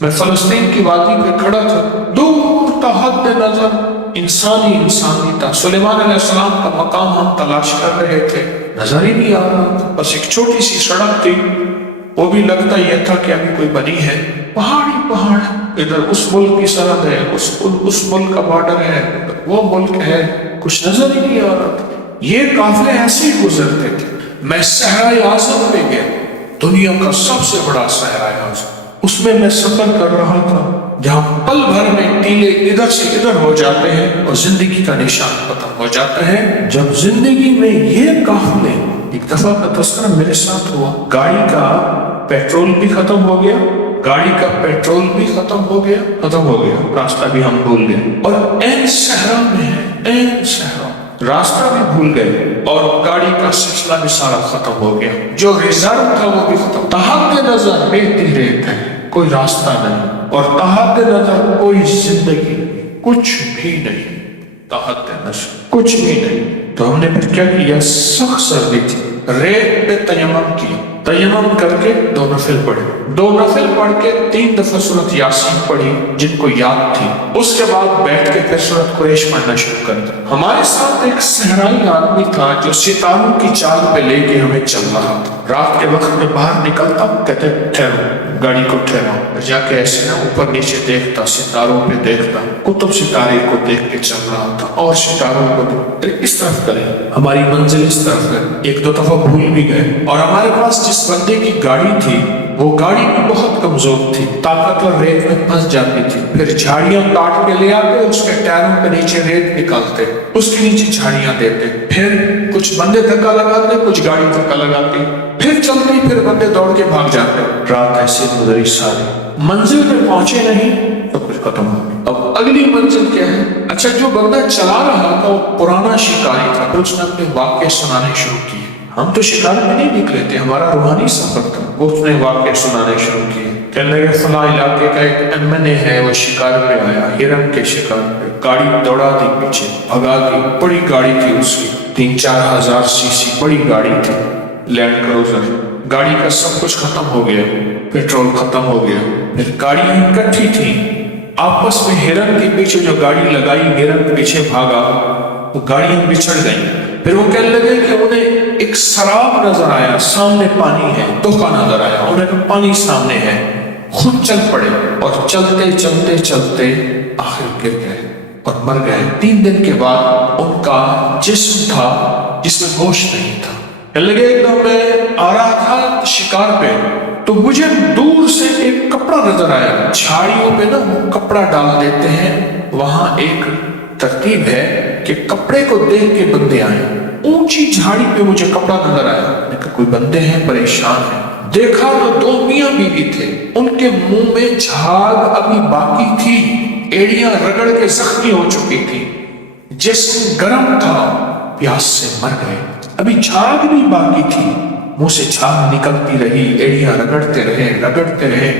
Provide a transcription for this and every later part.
میں فلسطین کی وادی پہ کھڑا تھا، دور تا حد نظر انسانی تھا۔ سلیمان علیہ السلام کا مقام ہم تلاش کر رہے تھے، نظر ہی نہیں آ رہا تھا۔ بس ایک چھوٹی سی سڑک تھی، وہ بھی لگتا یہ تھا کہ ابھی کوئی بنی ہے، پہاڑ ہی پہاڑ، ادھر اس ملک کی سرحد ہے، اس ملک کا بارڈر ہے، وہ ملک ہے، کچھ نظر ہی نہیں آ رہا تھا۔ یہ قافلے ایسے ہی گزرتے تھے۔ میں صحرائے اعظم پہ گیا، دنیا کا سب سے بڑا صحرائے اعظم، اس میں سفر کر رہا تھا، جہاں پل بھر میں ٹیلے ادھر سے ادھر ہو جاتے ہیں اور زندگی کا نشان ختم ہو جاتا ہے۔ جب زندگی میں یہ قافلے، ایک دفعہ کا تذکرہ میرے ساتھ ہوا، گاڑی کا پیٹرول بھی ختم ہو گیا، راستہ بھی ہم بھول گئے، اور این صحرا میں ہے، این صحرا، راستہ بھی بھول گئے، اور گاڑی کا سلسلہ بھی سارا ختم ہو گیا، جو ریزرو تھا وہ بھی ختم۔ تحت نظر ریت ہی ریت ہے، کوئی راستہ نہیں، اور تحت نظر کوئی زندگی نہیں، کچھ بھی نہیں، تحت نظر کچھ بھی نہیں۔ تو ہم نے پھر کیا کیا؟ سخت سردی تھی، ریت پہ تیمم کی، تیمم کر کے 2 نفل پڑھے، 2 نفل پڑھ کے 3 دفعہ سورۃ یاسین پڑھی جن کو یاد تھی، اس کے بعد بیٹھ کے پھر سورۃ قریش پڑھنا شروع کر دیا۔ ہمارے ساتھ ایک صحرائی آدمی تھا جو ستاروں کی چال پہ لے کے ہمیں چل رہا تھا۔ رات کے وقت میں باہر نکلتا، کہتے ٹھہرو، گاڑی کو ٹھہراؤ، جا کے ایسے نا اوپر نیچے دیکھتا، ستاروں پہ دیکھتا، قطب ستارے کو دیکھ کے چل رہا تھا، اور ستاروں کو اس طرف کرے، ہماری منزل اس طرف ہے۔ 1-2 دفعہ بھول بھی گئے، اور ہمارے پاس جس بندے کی گاڑی تھی وہ گاڑی بھی بہت کمزور تھی، طاقتور ریت میں پھنس جاتی تھی، پھر جھاڑیاں کاٹ کے لے آتے، اس کے ٹائروں کے نیچے ریت نکالتے، اس کے نیچے جھاڑیاں دیتے، پھر کچھ بندے دھکا لگاتے، کچھ گاڑی دھکا لگاتی، پھر چلتی، پھر بندے دوڑ کے بھاگ جاتے۔ رات ایسے گزری ساری، منزل پہ پہنچے نہیں، سب کچھ ختم ہو گیا۔ اب اگلی منزل کیا ہے؟ اچھا، جو بندہ چلا رہا تھا وہ پرانا شکاری تھا، پھر اس نے اپنے واقعے سنانے شروع کیے۔ ہم تو شکار میں نہیں نکلے تھے، ہمارا روحانی سفر تھا۔ اس نے واقعے سنانے شروع کیے، کہنے لگے فلاں علاقے کا ایک MNA ہے، وہ شکار پہ آیا، ہرن کے شکار پہ، گاڑی دوڑا دی پیچھے، بھگا دی، بڑی گاڑی تھی اس کی، 3-4 ہزار CC بڑی گاڑی تھی، لینڈ کروزر۔ گاڑی کا سب کچھ ختم ہو گیا، پیٹرول ختم ہو گیا، پھر گاڑیاں اکٹھی تھی، آپس میں ہرن کے پیچھے جو گاڑی لگائی، ہرن پیچھے بھاگا، وہ گاڑیاں بچھڑ گئیں۔ پھر وہ کہنے لگے کہ انہیں ایک سراب نظر آیا، سامنے پانی ہے، دھوکا نظر آیا، انہیں کہ پانی سامنے ہے، خود چل پڑے، اور چلتے چلتے چلتے آخر گر گئے اور مر گئے۔ 3 دن کے بعد ان کا جسم تھا جس میں گوشت نہیں تھا۔ کہنے لگے ایک دم میں آ رہا تھا شکار پہ، تو مجھے دور سے ایک کپڑا نظر آیا، جھاڑیوں پہ نا وہ کپڑا ڈال دیتے ہیں، وہاں ایک ترتیب ہے کہ کپڑے کو دیکھ کے بندے آئیں۔ اونچی جھاڑی پہ مجھے کپڑا نظر آیا، میں نے کہا کوئی بندے ہیں، پریشان ہیں۔ دیکھا تو 2 میاں بیوی تھے، ان کے منہ میں جھاگ ابھی باقی تھی، ایڑیاں رگڑ کے زخمی ہو چکی تھی، جسم گرم تھا، پیاس سے مر گئے، ابھی جھاگ بھی باقی تھی، منہ سے جھاگ نکلتی رہی، ایڑیاں رگڑتے رہے،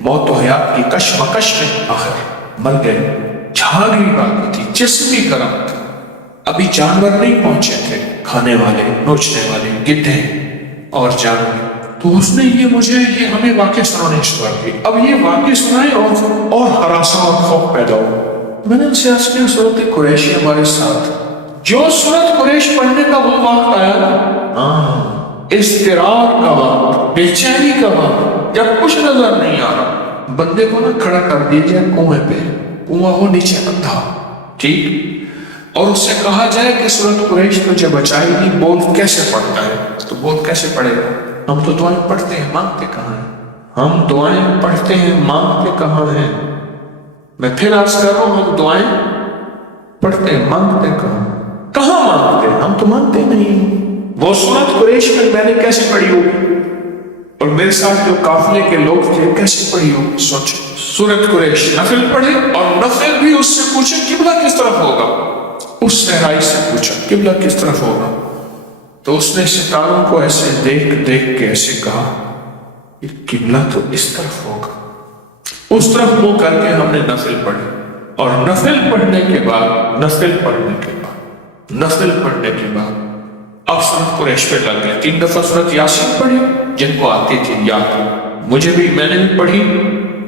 موت و حیات کی کشمکش میں آخر مر گئے۔ جھاگ بھی باقی تھی، جسم بھی گرم تھا، ابھی جانور نہیں پہنچے تھے، کھانے والے، نوچنے والے، گدھے اور جانور۔ تو اس نے یہ ہمیں واقعہ سنانے شروع کی۔ اب یہ واقعہ سنائے اور ہراساں اور خوف پیدا ہوا۔ میں نے ان سے عرض کیا سورۃ قریش ہمارے ساتھ، جو سورۃ قریش پڑھنے کا وہ وقت آیا نا، اضطرار کا وقت، بے چینی کا وقت، جب کچھ نظر نہیں آ رہا، بندے کو نا کھڑا کر دیا جائے کنویں پہ، کنواں ہو نیچے اندھا، ٹھیک، اور اس سے کہا جائے کہ سورۃ قریش تجھے بچائے گی، بول کیسے پڑھتا ہے؟ تو بول کیسے پڑھے گا؟ ہم تو دعائیں پڑھتے ہیں، مانگتے کہاں ہیں؟ ہم دعائیں پڑھتے ہیں، مانگتے کہاں ہیں؟ میں پھر عرض کر رہا ہوں، ہم دعائیں پڑھتے ہیں، مانگتے کہاں مانگتے ہیں؟ ہم تو مانگتے نہیں۔ وہ سورۃ قریش میں نے کیسے پڑھی ہوگی، اور میرے ساتھ جو قافلے کے لوگ تھے کیسے پڑھی ہوگی؟ سوچیں، سورۃ قریش نفل پڑھے، اور نفل بھی اس سے پوچھے قبلہ کس طرف ہوگا، اس صحرائی سے پوچھا قبلہ کس طرف ہوگا، تو اس نے ستاروں کو ایسے دیکھ کے ایسے کہا کہ قبلہ تو اس طرف ہوگا۔ اس طرف منہ کر کے ہم نے نفل پڑھی، اور نفل پڑھنے کے بعد اب سورۃ قریش پہ لگ گئے۔ 3 دفعہ سورۃ یاسین پڑھی، جن کو آتی تھی یاد، مجھے بھی، میں نے بھی پڑھی،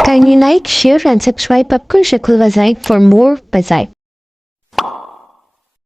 Kindly like, share and subscribe Popcorn Shakul Wazai for more Bazai.